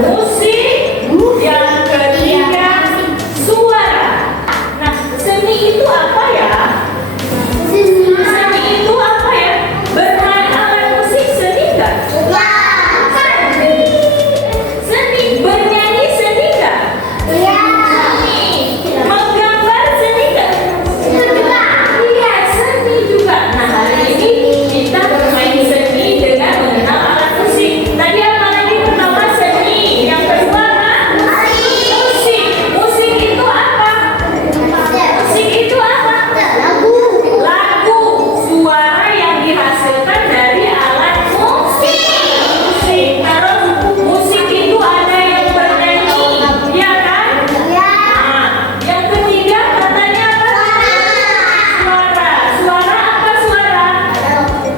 musik. Yang ketiga, suara. Nah, seni itu apa ya? Seni itu apa ya? Bermain alat musik seni nggak? Seni. Seni. Bernyanyi seni nggak? Seni. Menggambar seni nggak? Iya, seni juga. Nah, hari ini kita bermain seni dengan mengenal alat musik. Tadi apa lagi? Pertama seni. Yang kedua musik. Musik itu apa? Musik itu apa? Lagu. Suara yang dihasilkan dari alat musik. Terus musik itu ada yang bernyanyi, ya kan? Nah, yang ketiga katanya apa? Suara. Suara apa suara?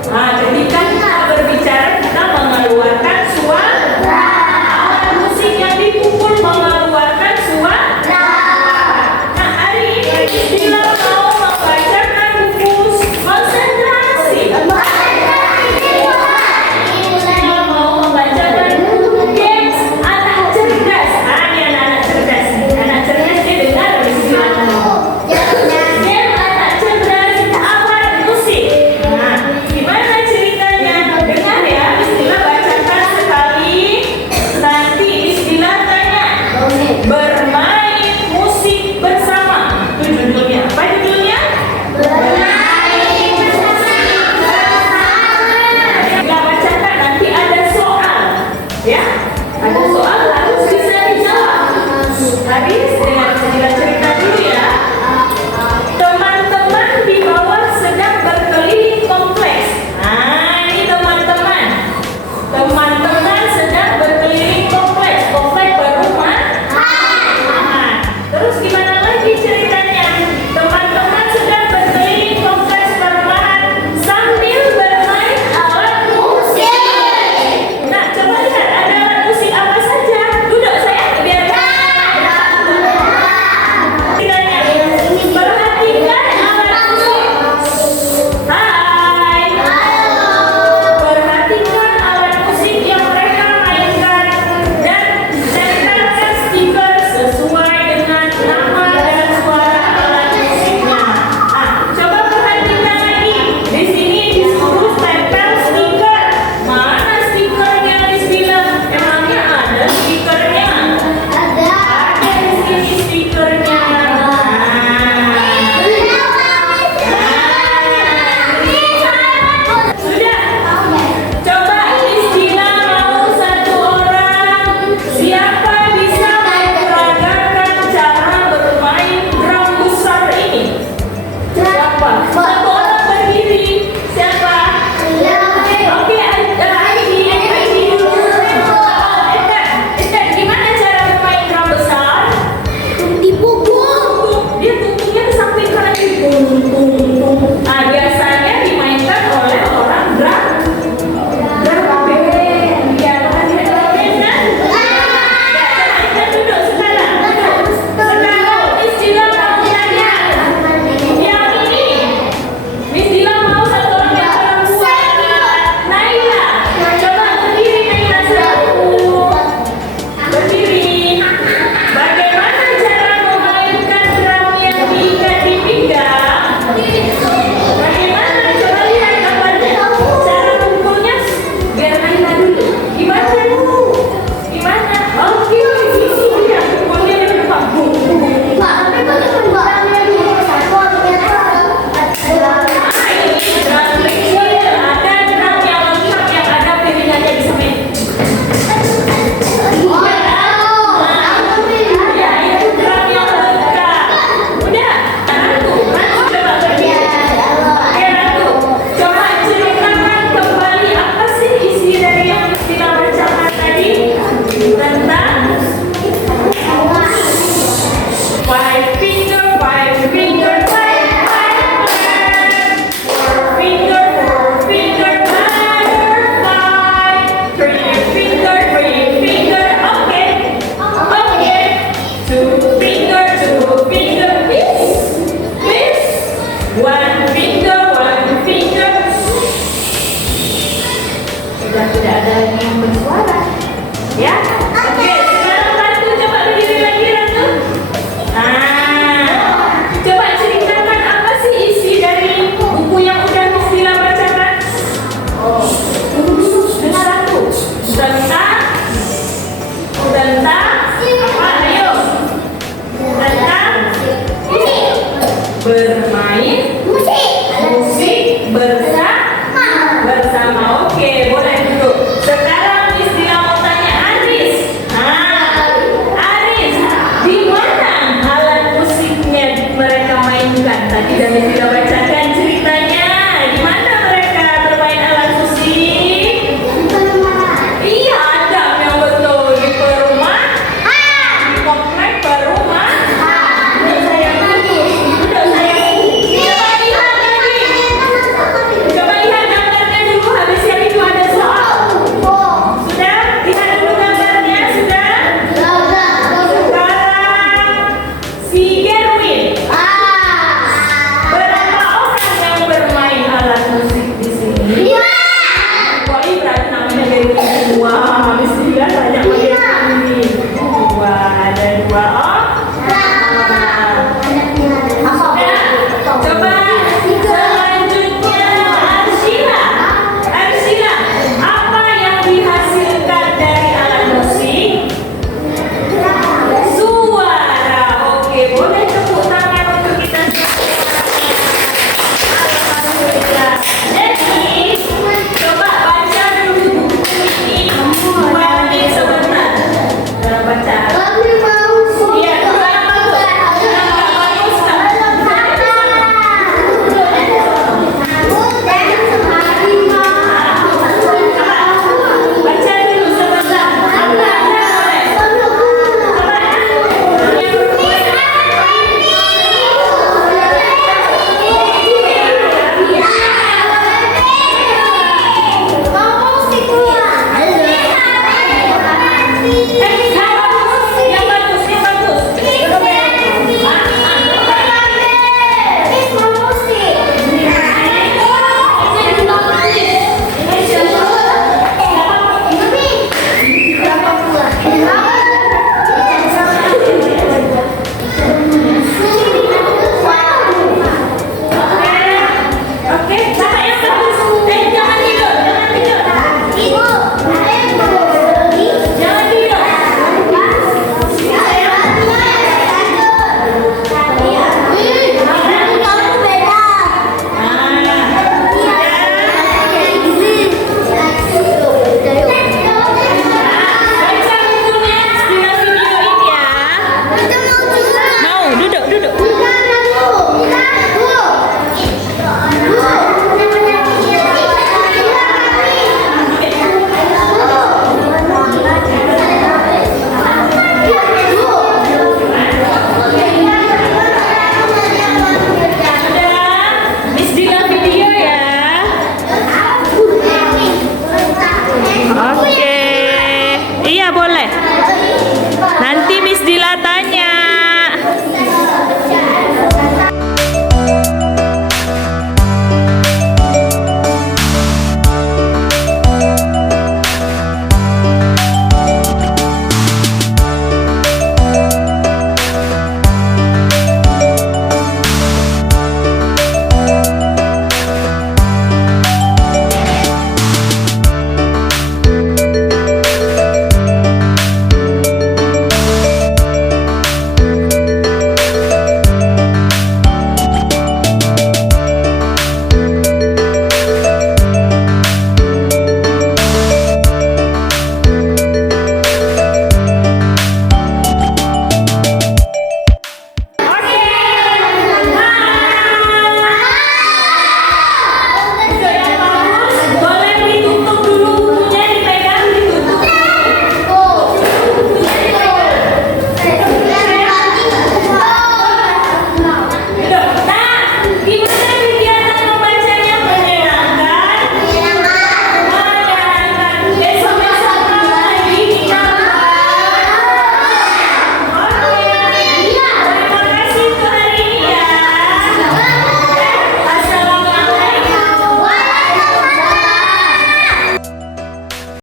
Nah, ketika kita berbicara kita mengeluarkan suara. Alat musik yang dipukul mengeluarkan suara. Nah, hari ini Bila mau membacakan buku konsentrasi. Bila mau membacakan buku games anak cerdas. Ini anak cerdas. Anak cerdas dia dengar istilahnya. Game anak cerdas alat musik. Nah, gimana ceritanya? Dengar ya, Istilah bacakan sekali. Nanti Istilah tanya. Bermain musik bersama. Itu judulnya. Apa judulnya? Istilah bacakan nanti ada soal. Ya, ada soal harus bisa dijawab. Habis dengan Istilah cerita